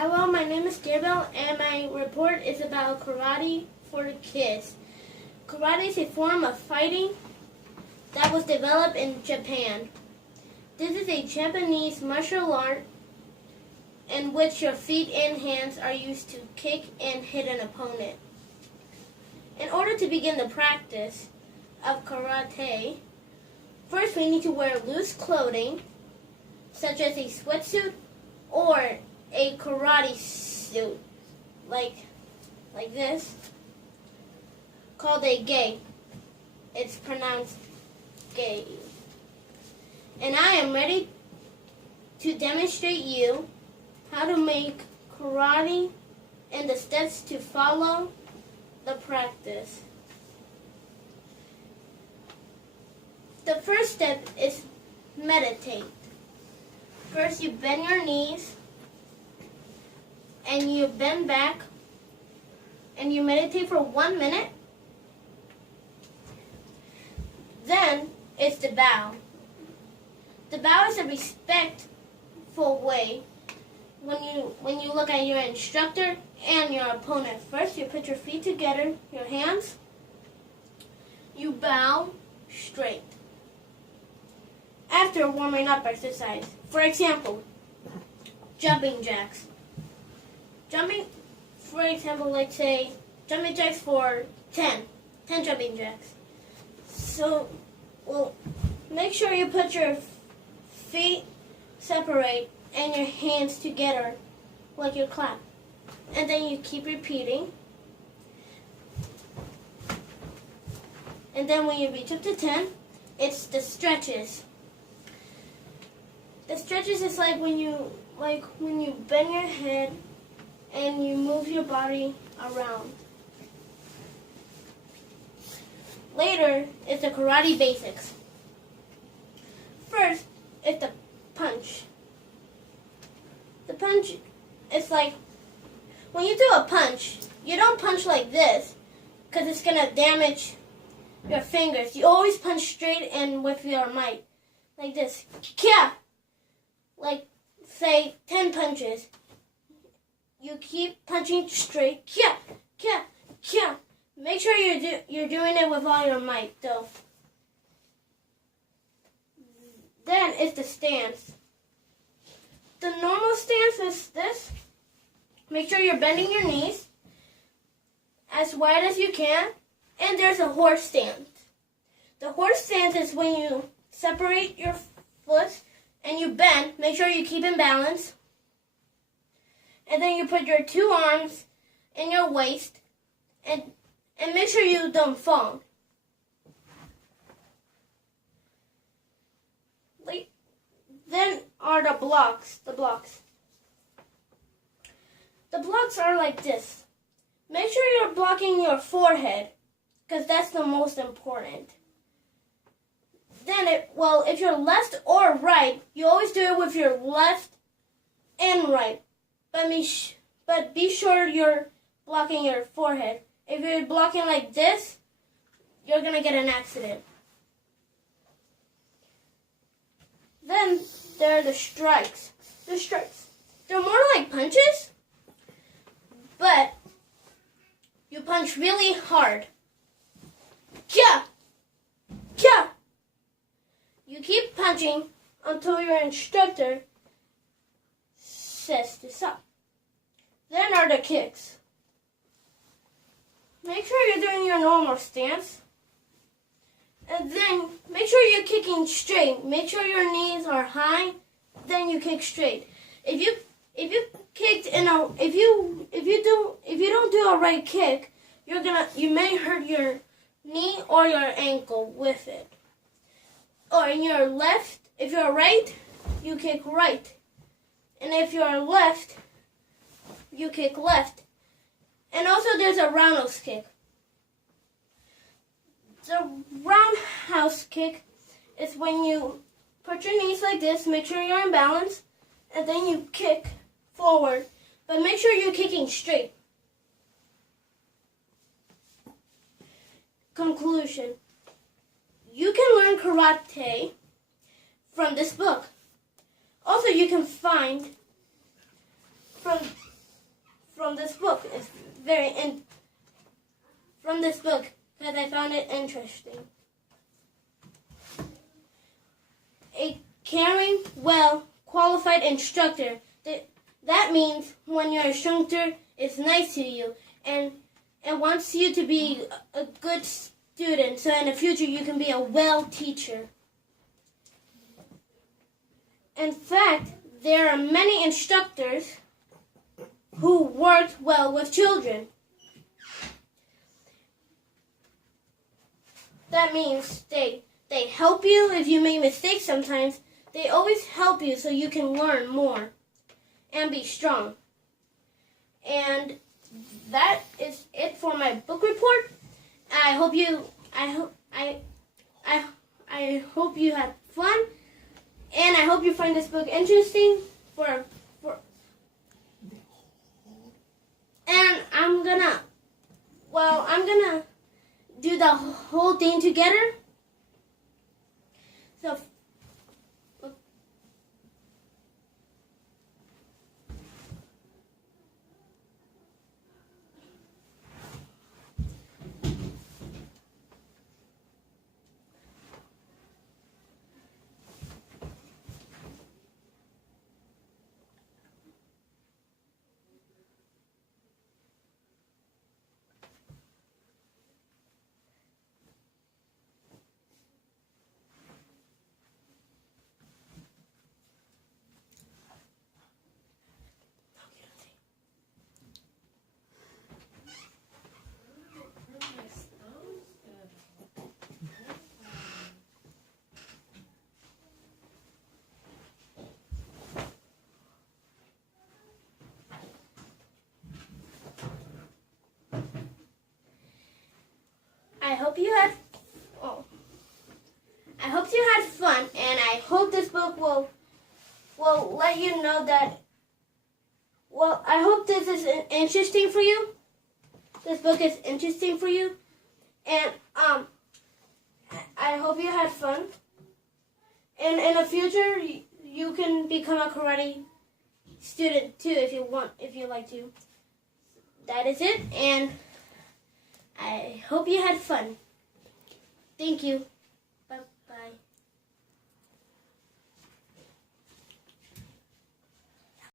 Hello, my name is Gabriel, and my report is about karate for kids. Karate is a form of fighting that was developed in Japan. This is a Japanese martial art in which your feet and hands are used to kick and hit an opponent. In order to begin the practice of karate, first we need to wear loose clothing, such as a sweatsuit or a karate suit, like this, called a gi. It's pronounced gi. And I am ready to demonstrate you how to make karate and the steps to follow the practice. The first step is meditate. First you bend your knees and you bend back and you meditate for 1 minute. Then it's the bow. The bow is a respectful way when you look at your instructor and your opponent. First you put your feet together, your hands. You bow straight. After a warming up exercise, for example, jumping jacks. For example, let's say jumping jacks for 10 jumping jacks. So, make sure you put your feet separate and your hands together like you clap. And then you keep repeating. And then when you reach up to 10, it's the stretches. The stretches is like when you bend your head and you move your body around. Later is the karate basics. First is the punch. The punch is like, when you do a punch, you don't punch like this because it's going to damage your fingers. You always punch straight and with your might. Like this. Kia! Like, say, 10 punches. You keep punching straight. Kia! Kia! Kia! Make sure you're doing it with all your might, though. Then it's the stance. The normal stance is this. Make sure you're bending your knees as wide as you can. And there's a horse stance. The horse stance is when you separate your foot and you bend. Make sure you keep in balance. And then you put your 2 arms in your waist and make sure you don't fall. Then are the blocks. The blocks are like this. Make sure you're blocking your forehead because that's the most important. Then if you're left or right, you always do it with your left and right. But be sure you're blocking your forehead. If you're blocking like this, you're going to get an accident. Then there are the strikes. They're more like punches, but you punch really hard. Kia! Kia! You keep punching until your instructor says to stop. Then are the kicks. Make sure you're doing your normal stance. And then make sure you're kicking straight. Make sure your knees are high. Then you kick straight. If you don't do a right kick, you may hurt your knee or your ankle with it. Or if you're right, you kick right. And if you're left, you kick left. And also there's a roundhouse kick. The roundhouse kick is when you put your knees like this, make sure you're in balance, and then you kick forward. But make sure you're kicking straight. Conclusion. You can learn karate from this book. Also, you can find from from this book. It's from this book because I found it interesting. A caring, well-qualified instructor. That means when your instructor is nice to you and wants you to be a good student, so in the future you can be a well teacher. In fact, there are many instructors who work well with children. That means they help you if you make mistakes sometimes. They always help you so you can learn more and be strong. And that is it for my book report. I hope you had fun, and I hope you find this book interesting. And I'm gonna do the whole thing together. So. I hope you had fun, and I hope this book will let you know that. Well, I hope this is interesting for you. This book is interesting for you, and I hope you had fun. And in the future, you can become a karate student too if you like to. That is it, and I hope you had fun. Thank you.